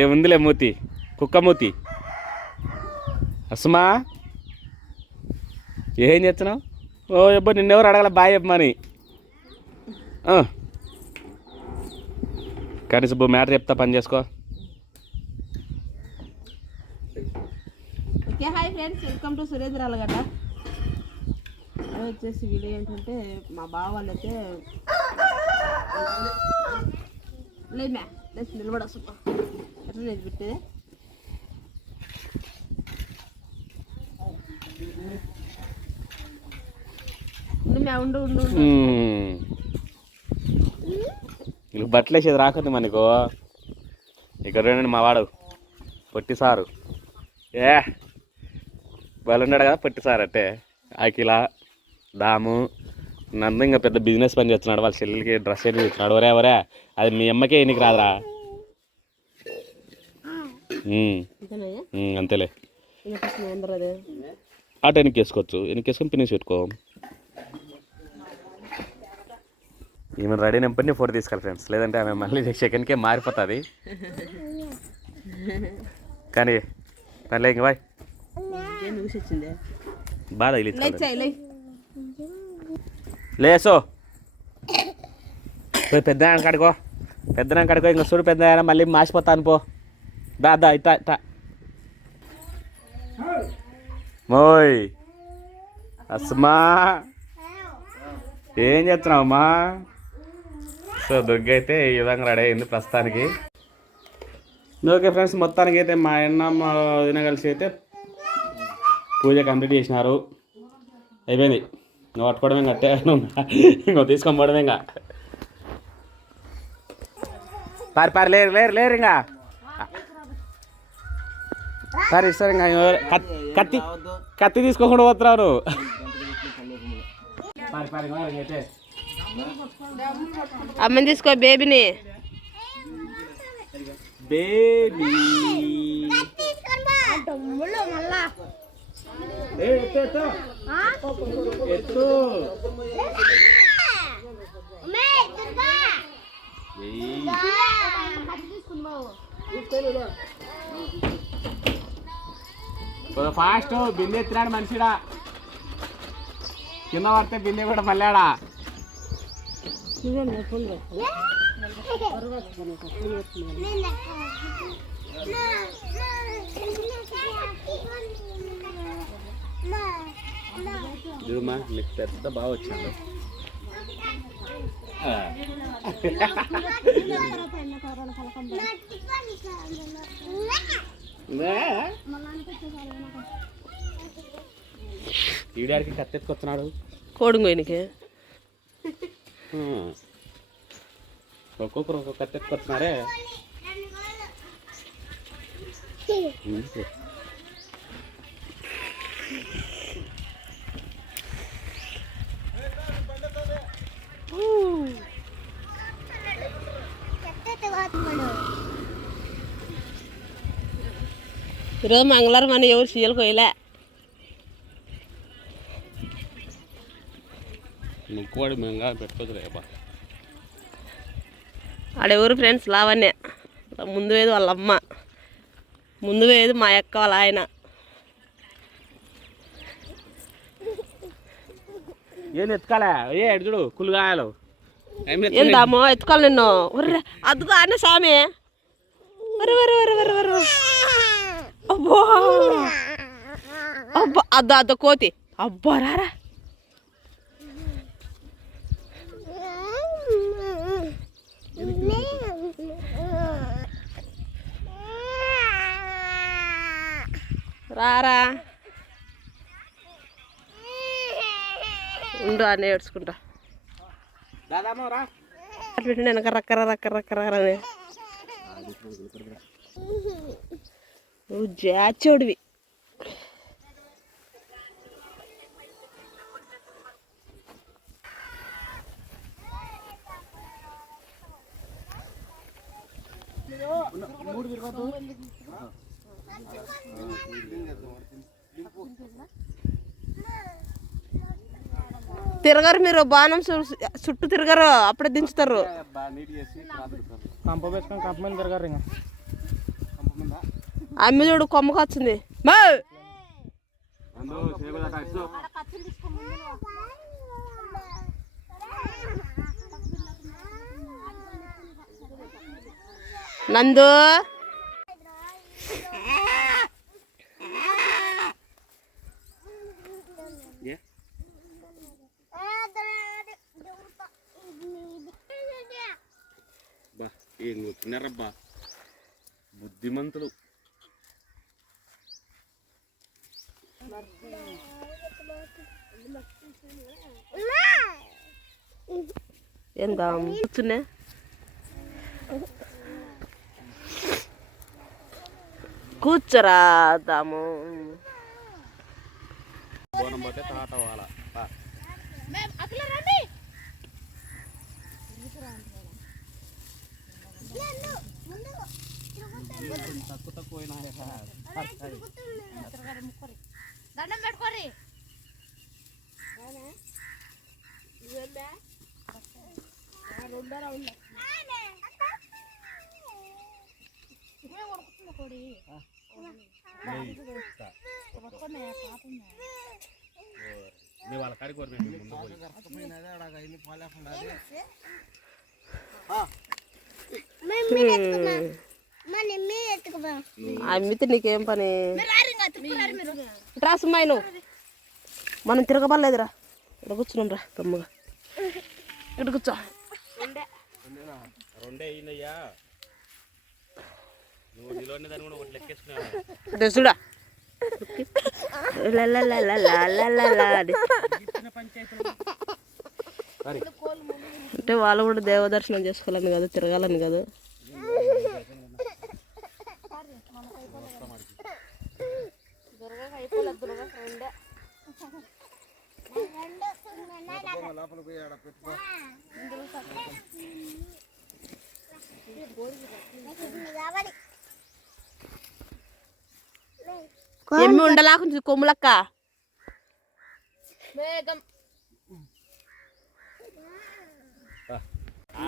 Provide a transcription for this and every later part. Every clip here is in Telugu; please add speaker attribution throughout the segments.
Speaker 1: ఏముందిలే మూతి? కుక్క మూతి? అస్మా? ఏం చేస్తున్నావు? ఓ ఎబ్బో నిన్నెవరు అడగల బాయ్ చెప్పమని కానీ సుబ్బు మ్యాటర్ చెప్తా పని చేసుకో.
Speaker 2: Hi friends welcome to Surendra Alagadda. అది వచ్చేసి వీడియో ఏంటంటే మా బావ వాళ్ళైతే లేదు లేదు నిలబడ అసలు. ఎట్లా నేను పెట్టేది. ఉండు ఉండు ఉండు
Speaker 1: బట్టలు వేసేది రాకుంది మనకు ఇక్కడ చూడండి మా వాడు పొట్టి సారు. ఏ వాళ్ళు ఉన్నాడు కదా పొట్టి సార్ అంటే. అఖిల దాము నందు ఇంకా పెద్ద బిజినెస్ పని చేస్తున్నాడు వాళ్ళ చెల్లికి డ్రెస్ ఏది ఇస్తున్నాడు ఒరే ఒరే అది మీ అమ్మకే ఎన్నికి రాదురా. అంతేలే. వేసుకోవచ్చు. వెనక్కి వేసుకొని పినిసి పెట్టుకో. ఈమె రెడీ నెంపర్ని ఫోటో తీసుకోవాలి ఫ్రెండ్స్. లేదంటే ఆమె మళ్ళీ సెకండ్కే మారిపోతుంది. కానీ మళ్ళీ ఇంక బాయ్.
Speaker 2: ఏం
Speaker 1: లేసో. పోయి పెద్ద కడుకో పెద్ద కడుకో ఇంకా చూడు పెద్ద మళ్ళీ మాసిపోతాను పో. దా దా ఇట్టా ఇట్టా. మోయ్ అస్మా. ఏం చేస్తున్నావమ్మా సో దుర్గ అయితే ఈ విధంగా రెడీ అయింది ప్రస్తుతానికి. ఓకే ఫ్రెండ్స్ మొత్తానికి అయితే మా అన్న మా వదిన కలిసి అయితే పూజ కంప్లీట్ చేసినారు. అయిపోయింది. నువ్వు పట్టుకోవడమే ఇంకా అట్టే ఇంకో తీసుకొని పోవడమే ఇంకా. పారి పారి లేరు లేరు లేరు ఇంకా. పారి ఇస్తారు ఇంకా కత్తి కత్తి తీసుకోకుండా పోతున్నావు నువ్వు అయితే
Speaker 2: అమ్మని తీసుకో బేబీని.
Speaker 1: బేబీ. ఏ, ఎత్తు, ఎత్తు. ఎత్తు. ఫాస్ట్ బిందె ఎత్తినాడు మనిషిడా. కింద పడితే బిందె కూడా మళ్ళాడా చూడమ్మా నీకు పెద్ద బాగా వచ్చింది ఈడాడికి కత్తెత్తుకొస్తున్నాడు
Speaker 2: కోడుంగోయనికి
Speaker 1: ఒక్కొక్కరు ఒక్కొక్క కత్తెత్తుకొస్తున్నారే
Speaker 2: ఈరోజు మంగళవారం అని ఎవరు సీఎల్ కోయలే
Speaker 1: ముక్కువాడి మేము
Speaker 2: ఆడెవరు ఫ్రెండ్స్ లావణ్య ముందు వేది వాళ్ళ అమ్మ. ముందు వేది మా అక్క వాళ్ళ ఆయన.
Speaker 1: ఏం ఎత్తుకాలే? ఏ చూడు కులుగాయలు
Speaker 2: ఏందామో ఎత్తుకోవాలి నిన్ను? అద్దుకో అన్న సామి ఒరే ఒరే ఒరే ఒరే ఒరే అబ్బో అబ్బా అద్దు అద్దు కోతి అబ్బా రారా రారా ఉండు అన్నీ ఏడ్చుకుంటా అటు పెట్టండి వెనక రక్కర రక్కర రక్కర అని నువ్వు జాచోడివి తిరగరు మీరు బాణం చుట్టూ తిరగరు అప్పుడే దించుతారు.
Speaker 3: కంప వేసుకొని కంప మీద తిరగారు ఇంకా.
Speaker 2: అమ్మ చూడు కొమ్మకొచ్చింది నందు!
Speaker 1: బుద్ధిమంతుడు
Speaker 2: ఏందా కూర్చున్నా కూర్చోరా దాము
Speaker 1: బోనం పోతే తాట వాళ్ళ తక్కువ తక్కువ
Speaker 4: దండం పెట్టుకోరి
Speaker 1: కోడి నువ్వు వాళ్ళ కాడికి
Speaker 2: అమ్మితే నీకేం పని? రా సుమ్మాయి నువ్వు. మనం తిరగబడలేదురా. ఇక్కడ కూర్చున్నాం రా కమ్మగా ఇక్కడ కూర్చో. అంటే వాళ్ళు కూడా దేవదర్శనం చేసుకోవాలని కాదు తిరగాలని కాదు లోపల ఎమ్మి ఉండలా కొంచెం కొమ్ములక్క?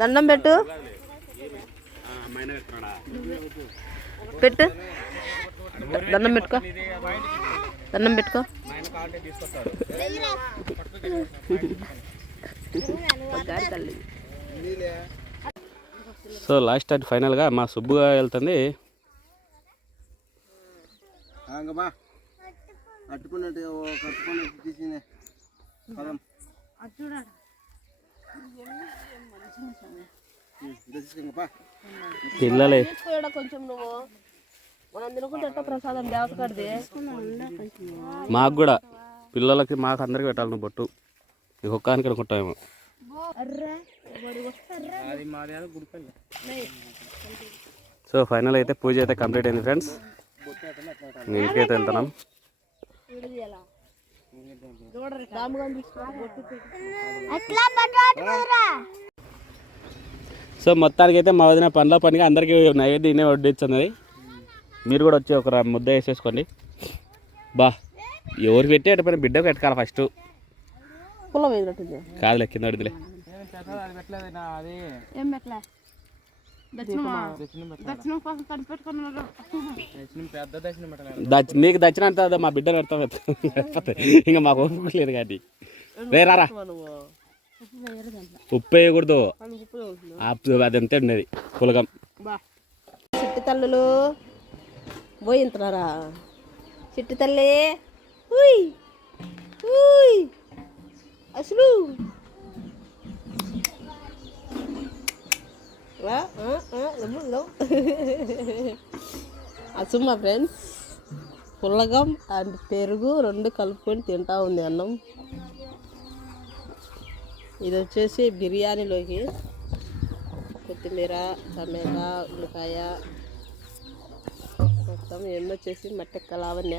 Speaker 2: దండం పెట్టు. పెట్టు. దండం పెట్టుకో. దండం పెట్టుకో.
Speaker 1: సో లాస్ట్ అండ్ ఫైనల్గా మా సుబ్బుగా వెళ్తుంది. పిల్లలే
Speaker 2: కొంచెం నువ్వు? మనం తినుకుంటే ప్రసాదం దేవత కడిది?
Speaker 1: మాకు కూడా పిల్లలకి మాకు అందరికి పెట్టాలి నువ్వు బొట్టు. నీకు ఒక్కానికి అనుకుంటామేమో సో ఫైనల్ అయితే పూజ అయితే కంప్లీట్ అయింది ఫ్రెండ్స్. నేను ఇంటికైతే వెళ్తున్నాం. సో మొత్తానికి అయితే మా వదిన పనిలో పనిగా అందరికీ నైవేద్యం ఇన్నే వడ్డించున్నది. మీరు కూడా వచ్చి ఒక ముద్ద వేసేసుకోండి. బా ఎవరు పెట్టి అటు పైన బిడ్డకు ఎట్టకాలి ఫస్ట్. కాదు
Speaker 3: కింద
Speaker 1: పడుతులే నీకు దచ్చిన అంత మా బిడ్డ పెడతాం ఇంకా మాకు లేదు కాబట్టి
Speaker 2: వేరారా
Speaker 1: ఉప్పు వేయకూడదు. అదంతా ఉండేది పులగం.
Speaker 2: చెట్టు పోయింతున్నారా చిట్టి తల్లి. ఊయ్ ఊయ్ అసలు. అసలు మా ఫ్రెండ్స్ పుల్లగం అండ్ పెరుగు రెండు కలుపుకొని తింటా ఉంది అన్నం. ఇది వచ్చేసి బిర్యానీలోకి కొత్తిమీర టమాటా ఉల్లిపాయ మొత్తం ఎన్ని వచ్చేసి మట్టెక్క లావణ్య.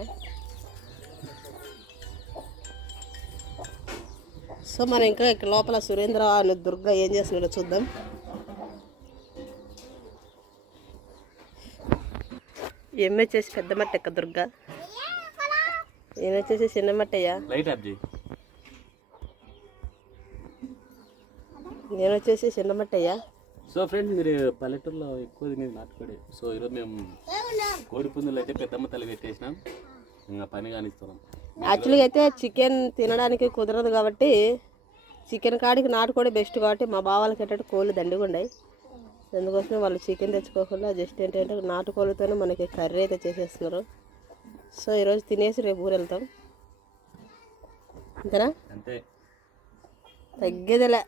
Speaker 2: సో మనం ఇంకా ఇక్కడ లోపల సురేంద్ర అనే దుర్గ ఏం చేస్తున్నాడో చూద్దాం. ఎమ్మె వచ్చేసి పెద్ద మట్టెక్క దుర్గ? ఈయన వచ్చేసి చిన్న మట్టయ్య?
Speaker 1: లైట్
Speaker 2: నేను వచ్చేసి చిన్న మట్టయ్య?
Speaker 1: సో ఫ్రెండ్స్ మీరు పల్లెటూరులో ఎక్కువ తినేది నాటుకోడి. సో ఈరోజు మేము కోడి పుంజులు అయితే పెద్దమ్మ తల్లి పెట్టేసినాం. ఇంకా పని కానిస్తున్నాం.
Speaker 2: యాక్చువల్గా అయితే చికెన్ తినడానికి కుదరదు కాబట్టి చికెన్ కాడికి నాటుకోడి బెస్ట్ కాబట్టి మా బావాలకి ఏంటంటే కోళ్ళు దండిగా ఉన్నాయి. అందుకోసమే వాళ్ళు చికెన్ తెచ్చుకోకుండా జస్ట్ ఏంటంటే నాటుకోళ్ళతోనే మనకి కర్రీ అయితే చేసేస్తున్నారు. సో ఈరోజు తినేసి రేపు ఊరు వెళ్తాం. అంతేనా?
Speaker 1: అంతే.
Speaker 2: తగ్గేదిలే.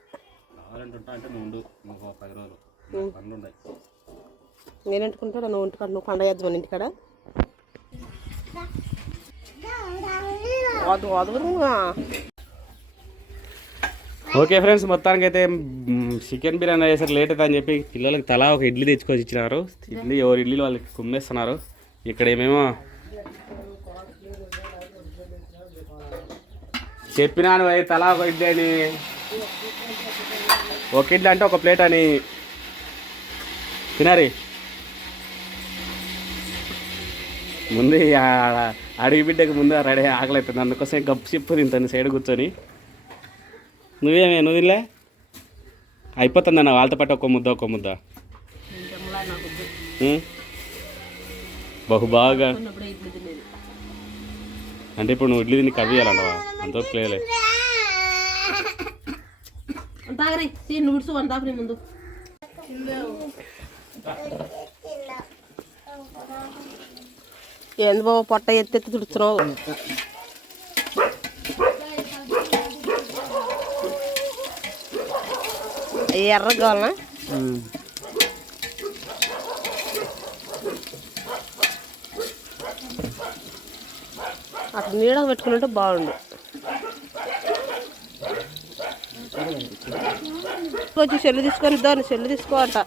Speaker 1: అంటే నువ్వు ఇంకో పది రోజులు. పనులు ఉన్నాయి
Speaker 2: నేను ఇంటికుంటాడు నువ్వు ఇంటికాడ నువ్వు పండగ చేద్దాం మన ఇంటికాడ.
Speaker 1: ఓకే ఫ్రెండ్స్ మొత్తానికి అయితే చికెన్ బిర్యానీ చేసారు లేట్ అవుతుందని అని చెప్పి పిల్లలకి తలా ఒక ఇడ్లీ తెచ్చుకొని ఇచ్చినారు. ఇడ్లీ ఎవరు ఇడ్లీలు వాళ్ళకి కుమ్మేస్తున్నారు. ఇక్కడ ఏమేమో చెప్పినాను అవి తలా ఒక ఇడ్లీ అని. ఒక ఇడ్లీ అంటే ఒక ప్లేట్ అని. తినారి? ముందు అడవి బిడ్డకి ముందు రెడీ ఆకలి అవుతుంది అందుకోసం గప్పు చెప్పు తింటాను సైడ్ కూర్చొని. నువ్వేమే నువ్వు తినలే? అయిపోతుంది అన్న వాళ్ళతో పాటు ఒక్క ముద్ద ఒక్క ముద్ద? బహు బాగా అంటే ఇప్పుడు నువ్వు ఇడ్లీ తిని కవి చేయాలంటవా? అంత ప్లేలే
Speaker 2: ముందు ఏంది బాబు పొట్ట ఎత్తి ఎత్తి తుడుతున్నావు ఎర్ర కావాలనా అట్లా నీడ పెట్టుకున్నట్టు బాగుండు. వచ్చి సెల్లు తీసుకొని దాన్ని సెల్లు తీసుకో అంట.